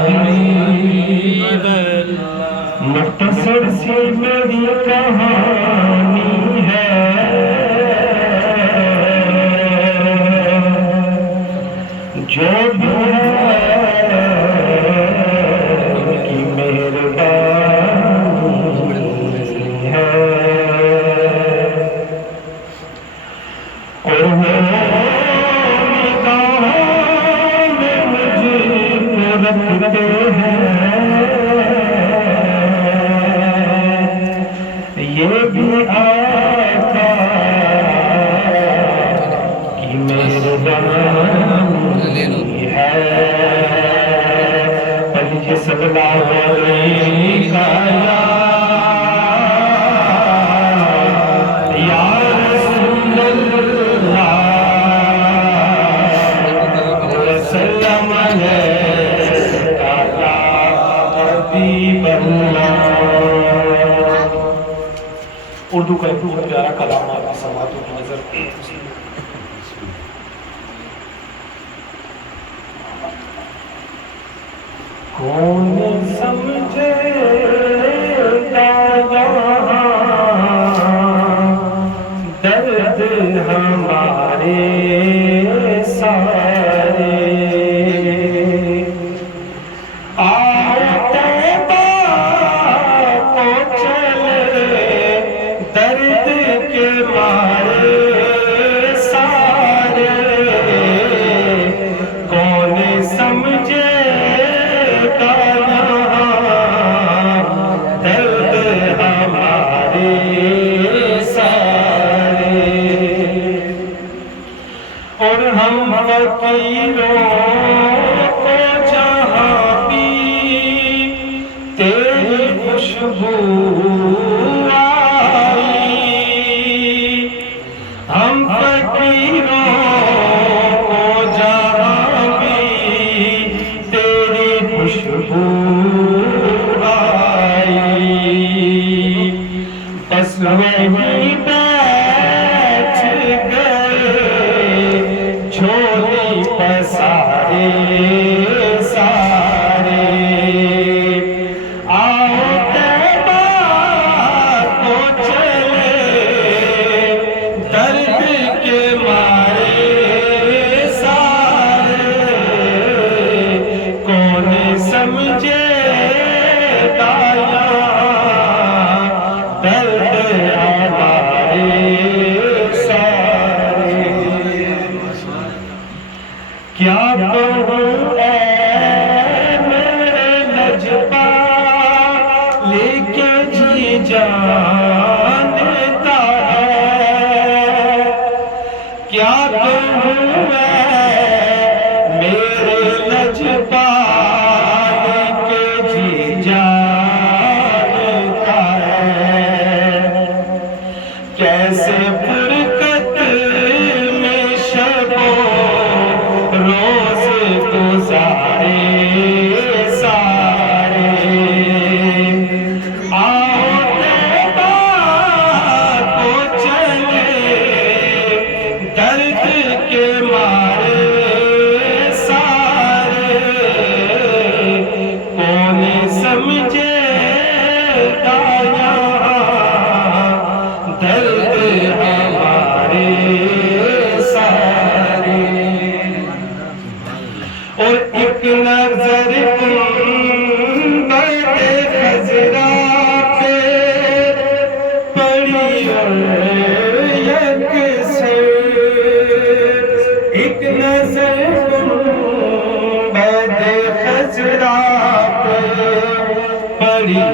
हबीब मुख्तसर सी मेरी कहानी है, जो भी है उनकी मेहरबानी है। और वो निगाहों में मुझको रखते हैं, ये भी आका की मेहरबानी है। पढ़िए सल्लल्लाहु अलैहि या रसूलल्लाह वसल्लम अलैका या हबीबल्लाह। उर्दू का एक बहुत प्यारा कलाम आपकी समातों की नजर कौन समझेगा दर्द हमारे सारे, दर्द के मारे सारे, कौन समझेगा दर्द हमारे सारे। और हम फकीरों को जहाँ भी तेरी खुशबू हम फकीरों को जहाँ भी तेरी खुशबू आई, बस वहीं बैठ गए झोली पसारे सारे। आओ तैबा को चले दर्द के मारे सारे, कौन समझे दर्द हमारे सारे। क्या कहूँ ऐ मेरे लजपा लेके जी जानता है, क्या कहूँ मेरे लजपा लेके जी जानता है। कैसे फुरकत में शबो रोज गुजारे सारे। आओ तैबा को चले दर्द के मारे सारे, कौन समझे दर्द हमारे सारे। और एक नजर बड़े खजरा पे पड़ी से, एक नजर बड़े खजरा पे पड़ी